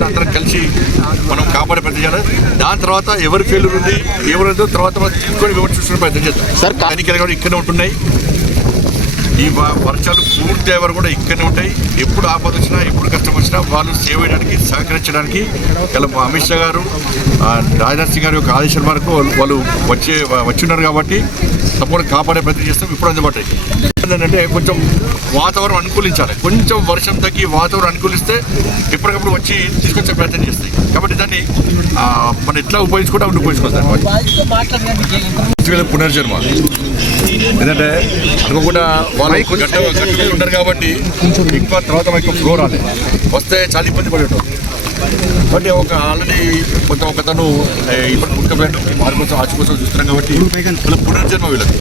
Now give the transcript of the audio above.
అందరం కలిసి మనం కాపాడే ప్రయత్నం చేయాలి. దాని తర్వాత ఎవరి ఫెయిల్యూర్ ఉంది ఎవరిదో తర్వాత తీసుకొని విమర్శించుకునే ప్రయత్నం చేద్దాం. సార్ ఎన్నికలు కూడా ఇక్కడనే ఉంటున్నాయి. ఈ వర్షాలు పూర్తి అయ్యే వరకు కూడా ఇక్కడనే ఉంటాయి. ఎప్పుడు ఆపద వచ్చినా ఎప్పుడు కష్టం వచ్చినా వాళ్ళు సేవ్ చేయడానికి సహకరించడానికి ఇలా అమిత్ షా గారు రాజ్నాథ్ సింగ్ గారి యొక్క ఆదేశాల వరకు వాళ్ళు వచ్చిన్నారు కాబట్టి తప్పకుండా కాపాడే ప్రయత్నం చేస్తాం. ఇప్పుడు అందుబాటు ఏంటంటే కొంచెం వాతావరణం అనుకూలించాలి. కొంచెం వర్షం తగ్గి వాతావరణం అనుకూలిస్తే ఎప్పటికప్పుడు వచ్చి తీసుకొచ్చే ప్రయత్నం చేస్తాయి. కాబట్టి దాన్ని మనం ఎట్లా ఉపయోగించుకోవాలి పునర్జన్మ. ఎందుకంటే అనుకోకుండా వాళ్ళు గట్టిగా ఉంటారు కాబట్టి ఇంకా తర్వాత మనకి ఫ్లో రాలేదు వస్తే చాలా ఇబ్బంది పడేటం. కాబట్టి ఆల్రెడీ కొంత ఒకతను ఇప్పుడు పుట్టుకపోయాడు వారి కోసం ఆశ కోసం చూస్తున్నాం కాబట్టి పునర్జన్మ వీళ్ళకి.